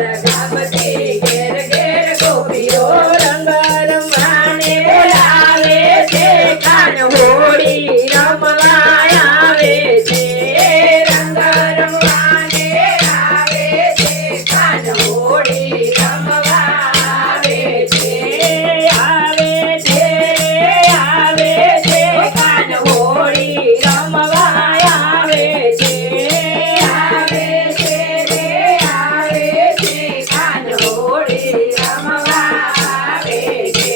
ગામથી ઘેર ઘેર ગોપીઓ રંગ રમવાને બોલાવે છે કાન હોળી રમવા આવે છે રંગ રમવાને આવે છે કાન હોળી રમવા આવે છે કાન હોળી રમવા આવે છે કાન હોળી રમવા આવે છે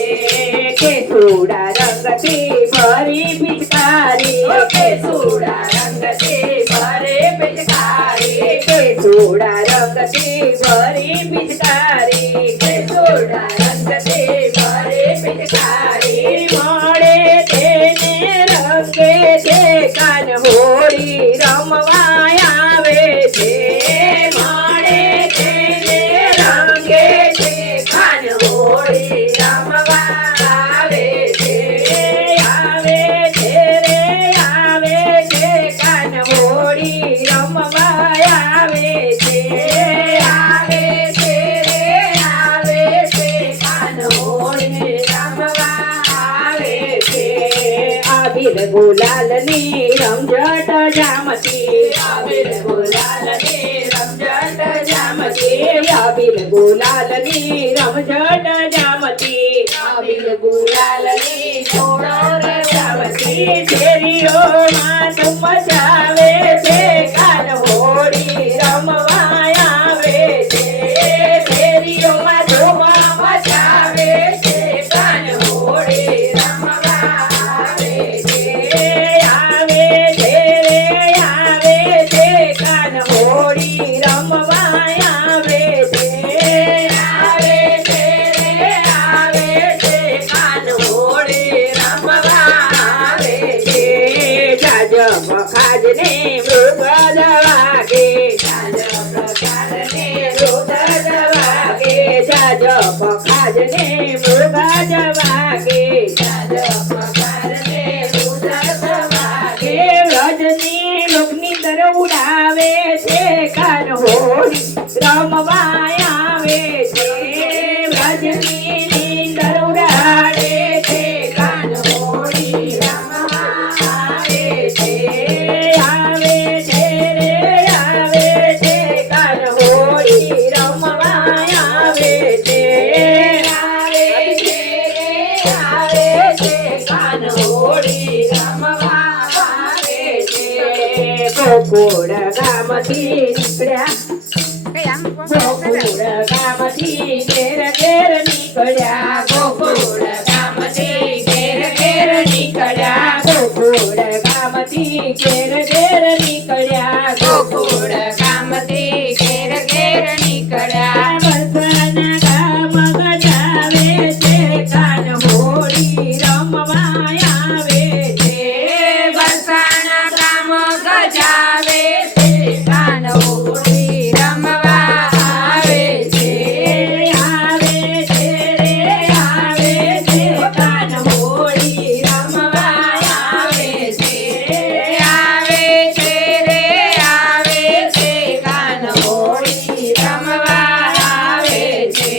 કેસુડા રંગથી ભરી પિચકારી કેસુડા રંગથી ભરે પિચકારી કેસુડા રંગથી ભરી પિચકારી કેસુડા રંગથી ભરે પિચકારી મળે તેને રંગે છે કાન હોળી રમવા આવે છે મળે તેને રંગે છે કાન હોળી રમવા આવે છે કાન હોળી રમવા આવે છે કાન હોળી રમવા આવે છે આબિર ગુલાલની રમઝટ જામતી આબિર ગુલાલની રમઝટ જામતી આબિર ગુલાલની રમઝટ જામતી આબિર ગુલાલની છોડો રજાવતી શેરીઓમાં ધૂમ મચાવે છે કાન હોળી રમવા આવે છે શેરીઓમાં ધૂમ મચાવે છે કાન હોળી રમવા આવે છે કાન હોળી રમવા આવે છે કાન હોળી રમવા આવે છે જાજમ ખાજને મૃગ વાગે જાજમ ખાજને મૃગ વાગે જાજમ ખાજને મૃગ વાગે જાજમ ખાજને મૃગ વાગે વ્રજની લોકની દર ઉડાવે છે કાન હોળી રમવા આવે છે વ્રજની નીંદર ઉડાડે છે કાન હોળી રમવા આવે છે કાન હોળી રમવા આવે છે કાન હોળી રમવા આવે છે ગોકુળ ગામથી નીકળ્યા ગોકુળ ગામથી ઘેર ઘેર નીકળ્યા ગોકુળ ગામથી ઘેર ઘેર નીકળ્યા ગોકુળ ગામથી ઘેર ઘેર નીકળ્યા